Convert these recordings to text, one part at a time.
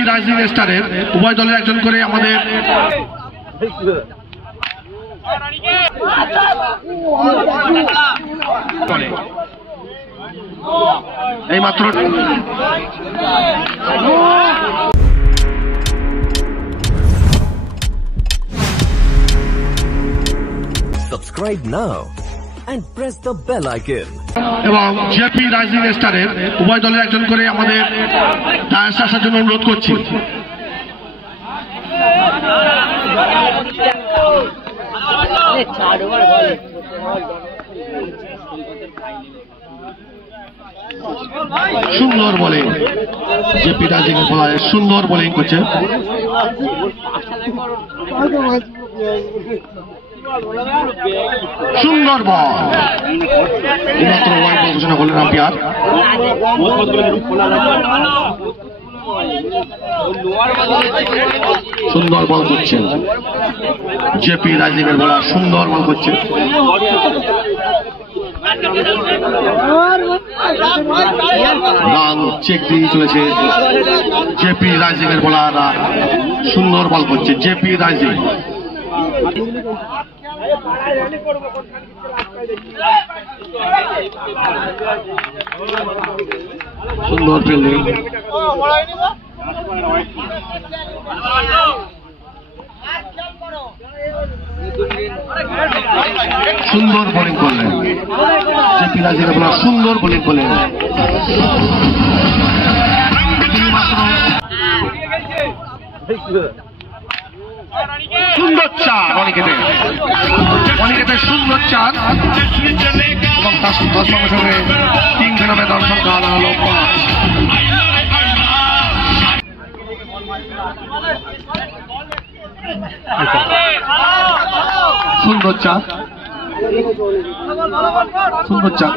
JP rising স্টারের উভয় দলের একজন করে আমাদের এই মাত্র Subscribe now and press the bell icon. এবং জেপি রাইজিং স্টারের উভয় দলের একজন করে আমাদের ডায়াসে আসার জন্য অনুরোধ করছি। সুন্দর বোলিং জেপি রাইজিং এর বলার সুন্দর বোলিং করছে। সুন্দর বল মাত্র ওয়াইড বল ঘোষণা করলেন আম্পায়ার। সুন্দর বল করছেন জেপি রাইজিং এর বলার সুন্দর বল করছে। রান চেক দিয়ে চলেছে জেপি রাইজিং এর বলার সুন্দর বল করছে জেপি রাইজিং। সুন্দর ফিল্ডিং সুন্দর বোলিং করলেন জেপি রাইজিং এর বলার সুন্দর বোলিং করলেন। সুন্দর চার অনিকেতের সুন্দর চার এবং তার সঙ্গে সঙ্গে তিন জনের দল সংখ্যা আনা হল 5। সুন্দর চার সুন্দর চার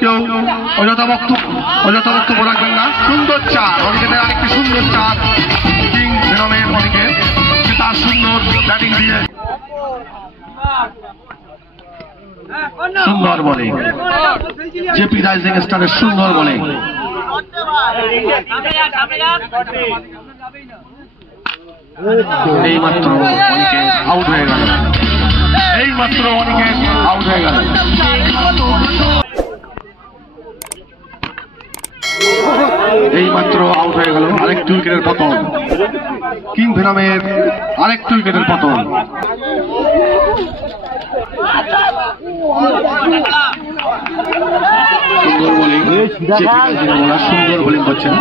কেউ অযথা বক্তব্য রাখবেন না। সুন্দর চার অনিকেতের আরেকটি সুন্দর চার কিং ভেনমের অনিকেত তার সুন্দর ব্যাটিং দিয়ে সুন্দর বোলিং জেপি রাইজিং স্টারের সুন্দর বোলিং। এই মাত্র অনিকেত আউট হয়ে গেল আরেকটি উইকেটের পতন কিং ভেনমের আরেকটি উইকেটের পতন। সুন্দর বোলিং সুন্দর বোলিং করছেন।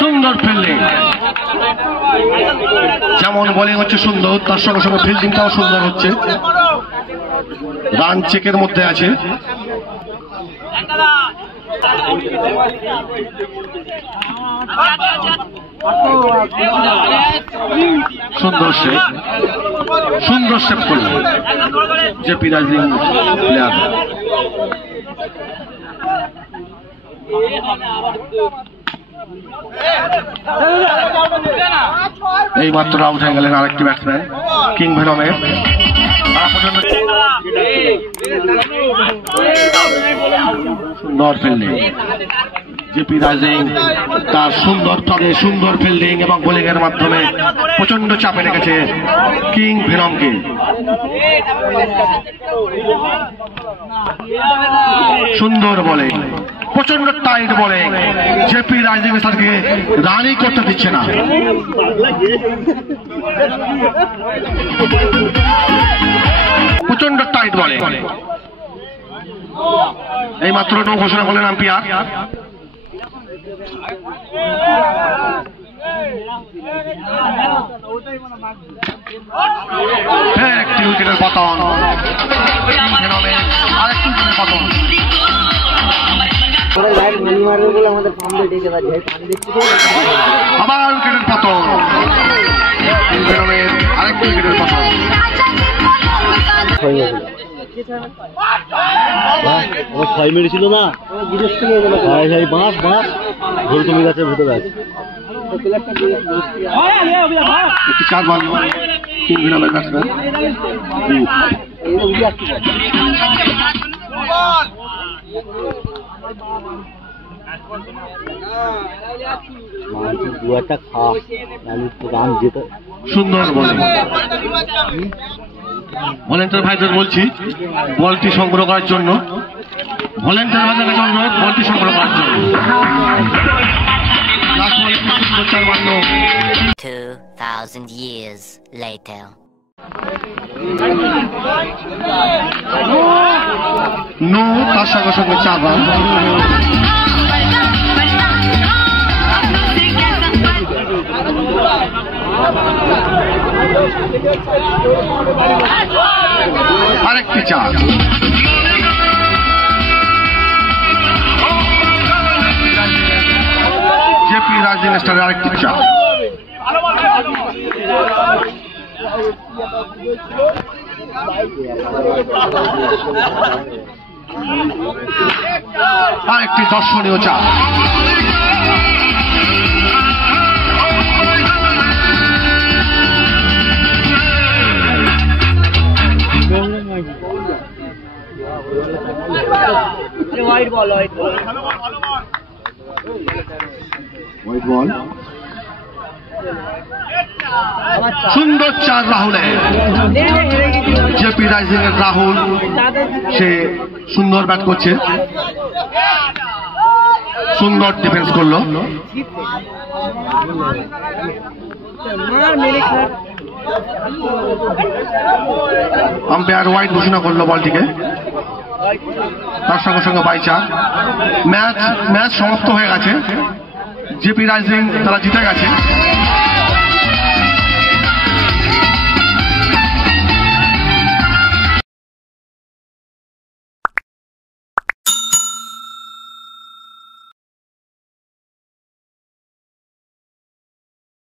সুন্দর ফিল্ডিং যেমন বোলিং হচ্ছে সুন্দর তার সঙ্গে সঙ্গে ফিল্ডিংটাও সুন্দর হচ্ছে। রান চেকের মধ্যে আছে। সুন্দর সেভ করলেন জেপি রাইজিং প্লেয়ার। এই মাত্র আউট হয়ে গেলেন আরেকটি ব্যাটসম্যান কিং ভেনমের। সুন্দর ফিল্ডিং জেপি রাইজিং তার সুন্দর ফিল্ডিং এবং বোলিং এর মাধ্যমে প্রচন্ড চাপে রেখেছে কিং ভেনমকে। সুন্দর বোলিং প্রচন্ড টাইট বোলিং জেপি রাইজিং স্টারকে রানই করতে দিচ্ছে না। প্রচন্ড টাইট বোলিং এই মাত্র নো ঘোষণা করলেন আম্পায়ার। একটি উইকেটের পতন আরেকটি উইকেটের পতন। আবার উইকেটের পতন আরেকটি উইকেটের পতন। ছয় মেরেছিল না বাঁশ ভুলতুমি গাছের ভিতরে আছে। একটি চার বল কিং বিনমের ব্যাটসম্যান। দু একটা খা রান যেতে সুন্দর বলে ভলেন্টিয়ার ভাইদের বলছি বলটি সংগ্রহ করার জন্য, ভলেন্টিয়ার ভাইদের কাছে অনুরোধ বলটি সংগ্রহ করার জন্য। 2,000 years later. নো, তার সঙ্গে সঙ্গে 4 রান। আরেকটি 4। জেপি রাইজিং স্টারের আরেকটি 4। আরেকটি দর্শনীয় 4। হোয়াইট বল সুন্দর 4 রাহুলের। জেপি রাইজিং এর রাহুল সে সুন্দর ব্যাট করছে, সুন্দর ডিফেন্স করলো। আম্পায়ার ওয়াইড ঘোষণা করলো বলটিকে, তার সঙ্গে সঙ্গে 4। ম্যাচ সমাপ্ত হয়ে গেছে। জেপি রাইজিং তারা জিতে গেছে।